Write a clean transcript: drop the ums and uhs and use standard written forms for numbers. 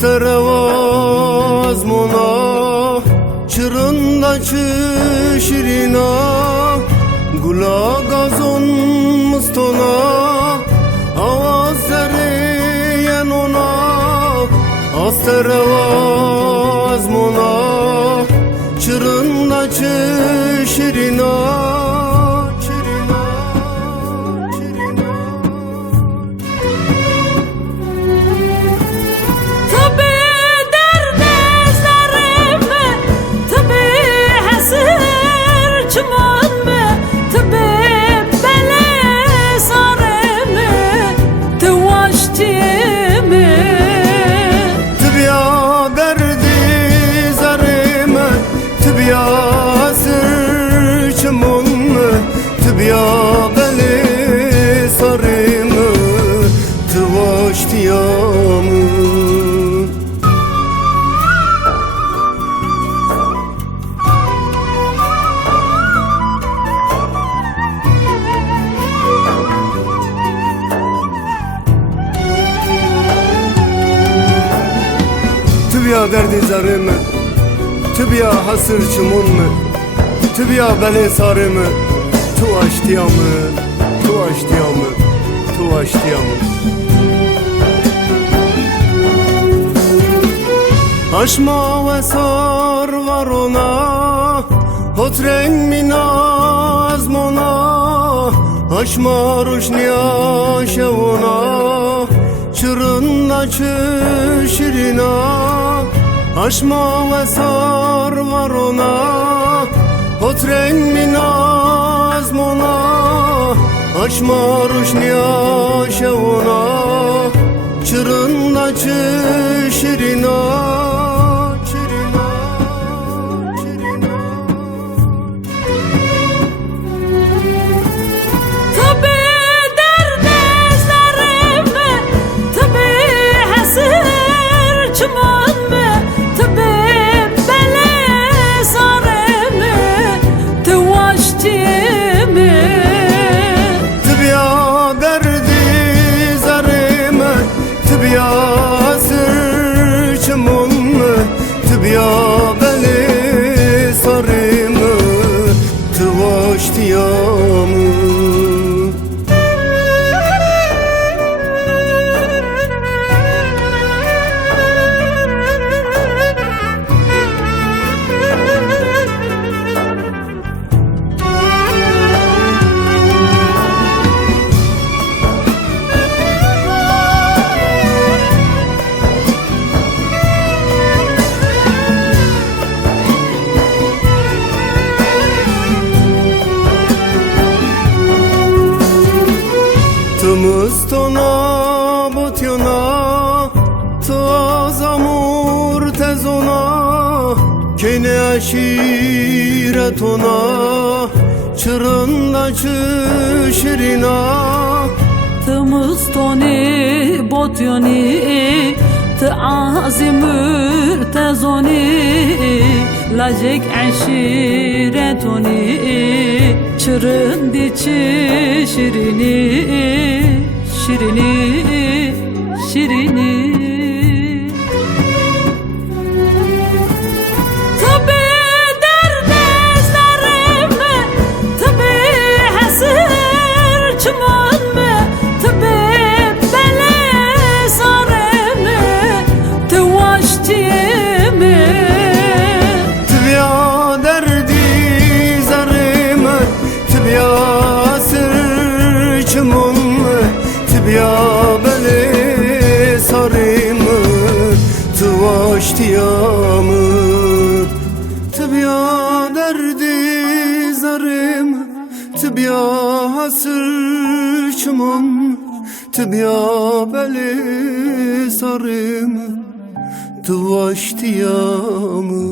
Asterevaz mona çırında çişirina Gula gazon mustona Avaz zeriyen ona Asterevaz mona çırında çişirina Tibya beli sarımı tıvaştiyamı Tibya derdi zarımı Tibya hasır çumunmu Tibya beli sarımı Tu aştiyamı, tu aştiyamı, tu aştiyamı Aşma ve sar var ona Hot renk minaz mona Aşma ruşniya şevona Çırında çişirina Aşma ve sar var ona Hot renk minaz mona Aşma ruşniya şevona Çırında çişirina Tibya beli sarımı tıvaştiyamı Tımıstona botyona Tazamur tezona Kene aşiret ona Çırında çişirina Tımıstoni botyoni Tazamur tezoni Lacek aşiretoni Çırında çişirini Şirini, şirini Tabi derdizlerimi Tabi hasır çumanımı Tabi beli sarımı Tıvaştiyemi Tibya derdi zarımı Tibya hasır çumanımı Tibya beli sarımı tıvaştiyamı Tibya derdi zarımı Tibya hasır çumanımı Tibya beli sarımı tıvaştiyamı